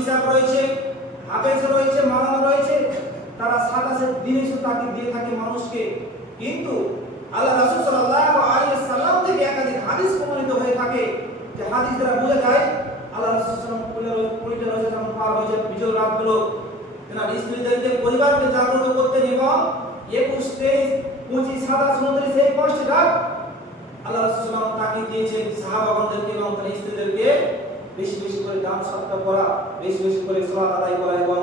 নিসাব রয়েছে, হাফেজ রয়েছে, মাওলানা রয়েছে, তারা সাতাশের দিনে তাকে দিয়ে থাকে মানুষকে। কিন্তু আল্লাহ রাসূল সাল্লাল্লাহু আলাইহি ওয়াসাল্লাম থেকে একাধিক হাদিস প্রমাণিত হয়ে থাকে, যে হাদিস দ্বারা বোঝা যায় আল্লাহ রাসূল সাল্লাল্লাহু আলাইহি ওয়াসাল্লাম পার হয়ে যায় বিজয় রাতগুলো তেনার স্ত্রীদেরকে, পরিবারকে জাগ্রত করতেন এবং 21, 23, 25, 27, 29 এই 5টি রাত আল্লাহ রাসূল সাল্লাল্লাহু আলাইহি ওয়াসাল্লাম তাকে দিয়েছেন সাহাবাগণদেরকে এবং তার স্ত্রীদেরকে বেশি বেশি করে দান সৎকার করা, বেশি বেশি করে সালাত আদায় করা এবং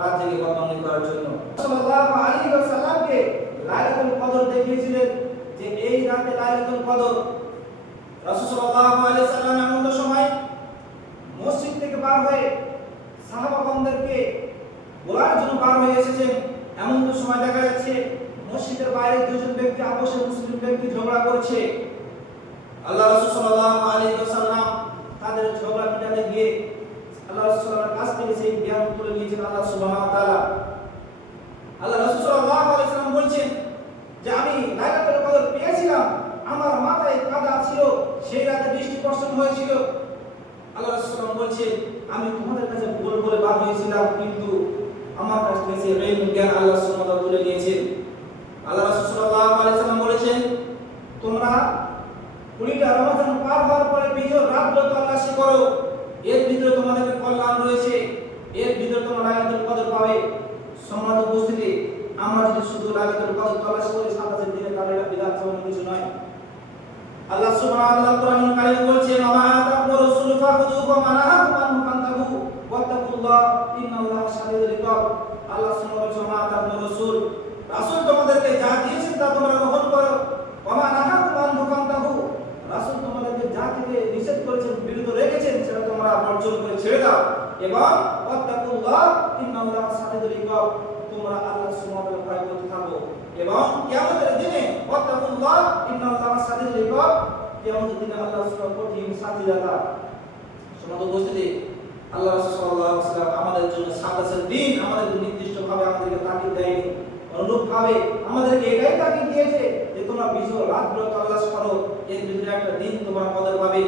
রাত জেগে ইবাদত করার জন্য সাল্লাল্লাহু আলাইহি ওয়াসাল্লামকে লাইলাতুল কদর দেখিয়েছিলেন, যে এই রাতে লাইলাতুল কদর। রাসূল সাল্লাল্লাহু আলাইহি ওয়াসাল্লাম এমন সময় মসজিদ থেকে বার হয়ে সাহাবাগণদেরকে বলার জন্য বার হয়ে এসেছেন। এমন সময় দেখা যাচ্ছে মসজিদের বাইরে দুজন ব্যক্তি আপসে মুসলিম ব্যক্তি ঝগড়া করছে। আল্লাহ রাসূল সাল্লাল্লাহু আলাইহি ওয়াসাল্লাম তাদের ঝগড়া মিটাতে গিয়ে আল্লাহ রাসূলের কাছ থেকে সেই জ্ঞান তুলে নিয়েছেন আল্লাহ সুবহানাহু ওয়া তাআলা। আল্লাহ রাসূল সাল্লাল্লাহু আলাইহি ওয়াসাল্লাম বলছেন যে আমি লাইলাতুল কদর পেয়েছিলাম, আমার মাথায় কাদা ছিল, সেই রাতে বৃষ্টি বর্ষণ হয়েছিল। আল্লাহ রাসূল সাল্লাল্লাহু বলছেন আমি তোমাদের কাছে ভুল বলে বার হয়েছিলাম, কিন্তু আমার কাছ থেকে সেই জ্ঞান আল্লাহ সুবহানাহু ওয়া তাআলা তুলে নিয়েছেন। আল্লাহ রাসূল সাল্লাল্লাহু আলাইহি ওয়াসাল্লাম বলেছেন তোমরা 20টা রমজান পার হওয়ার পরে বিজয় রাতগুলো তল্লাশি করো, এর ভিতরে তোমাদের কল্যাণ রয়েছে, এর ভিতরে তোমরা লাইলাতুল কদর পাবে। সম্মানিত উপস্থিতি, আমরা যদি শুধু লাইলাতুল কদর তল্লাশি করি 27 দিনে তাহলে এটা বিধান তেমন কিছু নয়। আল্লাহ সুবহানাহু ওয়া তাআলা কোরআনুল কারীমে বলেছেন মা আতাকুর রাসূলু ফাখুযুহু ওয়া মা নাহাকুম আনহু ফান্তাহু ওয়াত্তাকুল্লাহ ইন্নাল্লাহা শাদীদুল ইকাব। আল্লাহ সুবহানাহু ওয়া তাআলা আতাকুর রাসূল, রাসূল তোমাদেরকে যা দিয়েছেন তা তোমরা গ্রহণ করো, ওয়া মা নাহাকুম আনহু ফান্তাহু, রাসূল তোমাদেরকে যা থেকে নিষেধ করেছেন, বিরত রেখেছেন, সেটা তোমরা বর্জন করে ছেড়ে দাও, এবং ওয়াত্তাকুল্লাহ ইন্নাল্লাহা শাদীদুল ইকাব, তোমরা আল্লাহ সুবহানাহু ওয়া তাআলার ভয় করতে থাকো। এবং কিয়ামতের দিনে ওয়াত্তাকুল্লাহ ইন্নাল্লাহা শাদীদুল ইকাব, কিয়ামতের দিনে আল্লাহ সুবহানাহু ওয়া তাআলা কঠিন শাস্তিদাতা। সম্মানিত উপস্থিতি, আল্লাহ রাসূল সাল্লাল্লাহু আলাইহি ওয়াসাল্লাম আমাদের জন্য 27 দিন আমাদের নির্দিষ্টভাবে আমাদেরকে তাকিদ দেয়নি, অনুরূপভাবে আমাদেরকে এটাই তাকিদ দিয়েছে যে তোমরা বিজয় রাতগুলো তল্লাশ করো, এর ভিতরে একটা দিন তোমরা কদর পাবে।